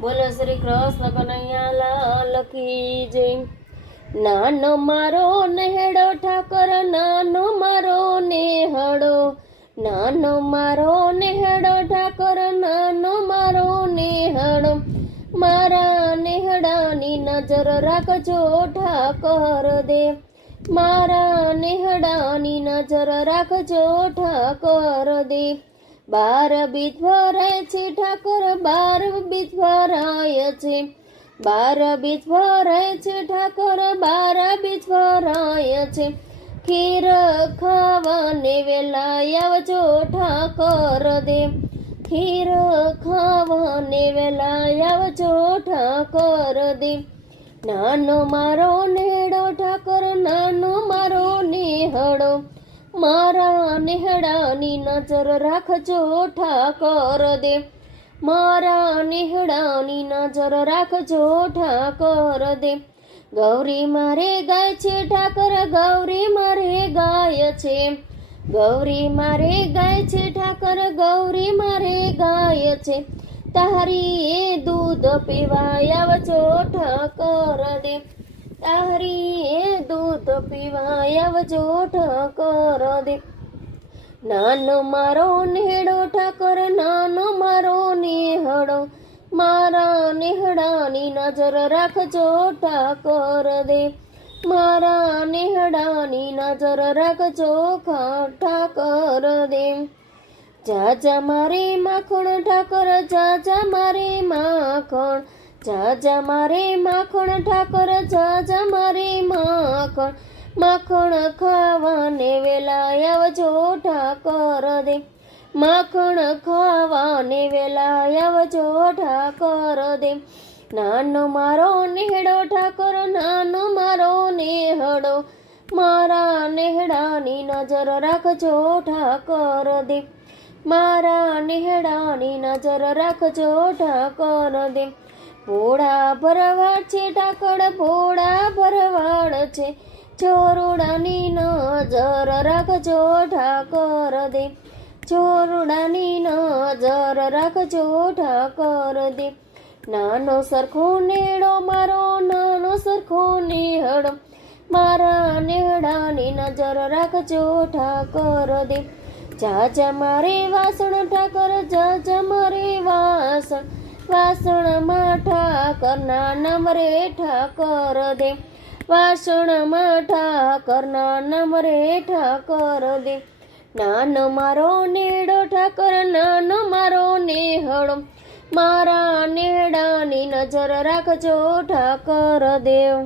બોલો શ્રી કૃષ્ણ કનૈયા લાલ કી જય। નાનો મારો નેહડો ઠાકર, નાનો મારો નેહડો, નાનો મારો નેહડો ઠાકર, નાનો મારો નેહડો, મારા નેહડાની નજર રાખજો ઠાકર દેવ, મારા નેહડાની નજર રાખજો ઠાકર દેવ। 12 બીજ ભરાય છે ઠાકર, 12 બીજ ભરાય છે, 12 બીજ ભરાય છે ઠાકર, 12 બીજ ભરાય છે। ખીર ખાવાને વેલા આવજો ઠાકર દેવ, ખીર ખાવાને વેલા આવજો ઠાકર દેવ। નાનો મારો નેહડો ઠાકર, નાનો મારો નેહડો, મારા નેહડાની નજર રાખજો ઠાકર દેવ, મારા નેહડાની નજર રાખજો ઠાકર દેવ। ગૌરી મારે ગાય છે ઠાકર, ગૌરી મારે ગાય છે, ગૌરી મારે ગાય છે ઠાકર, ગૌરી મારે ગાય છે। તારી એ દૂધ પીવા આવજો ઠાકર દેવ, તારી એ દૂધ પીવા આવજો ઠાકર દેવ। નાનો મારો નેહડો ઠાકર, નાનો મારો નેહડો, મારા નેહડાની નજર રાખજો ઠાકર દેવ, મારા નેહડાની નજર રાખજો ઠાકર દેવ। જાજા મારે માખણ ઠાકર, જાજા મારે માખણ, જાજા મારે માખણ ઠાકર, જાજા મારે માખણ, માખણ ખાવાને વેલા આવજો ઠાકર દેવ, માખણ ખાવાને વેલા આવજો ઠાકર દેવ। નાનો મારો નેહડો ઠાકર, નાનો મારો નેહડો, મારા નેહડાની નજર રાખજો ઠાકર દેવ, મારા નેહડાની નજર રાખજો ઠાકર દેવ। ભોળા ભરવાડ છે ઠાકર, ભોળા ભરવાડ છે, ચોરુડાની નજર રાખજો ઠાકર દેવ, ચોરુડાની નજર રાખજો ઠાકર દેવ। નાનો સરખો નેહડો મારો, નાનો સરખો નેહડો, મારા નેહડાની નજર રાખજો ઠાકર દેવ। જાજા મારે વાસણ ઠાકર, જાજા મારે વાસણ, વાસણમાં ઠાકરના નામ રે ઠાકર દેવ, વાસણમાં ઠાકરના નામ રે ઠાકર દેવ। નાનો મારો નેહડો ઠાકર, નાનો મારો નેહડો, મારા નેહડાની નજર રાખજો ઠાકર દેવ।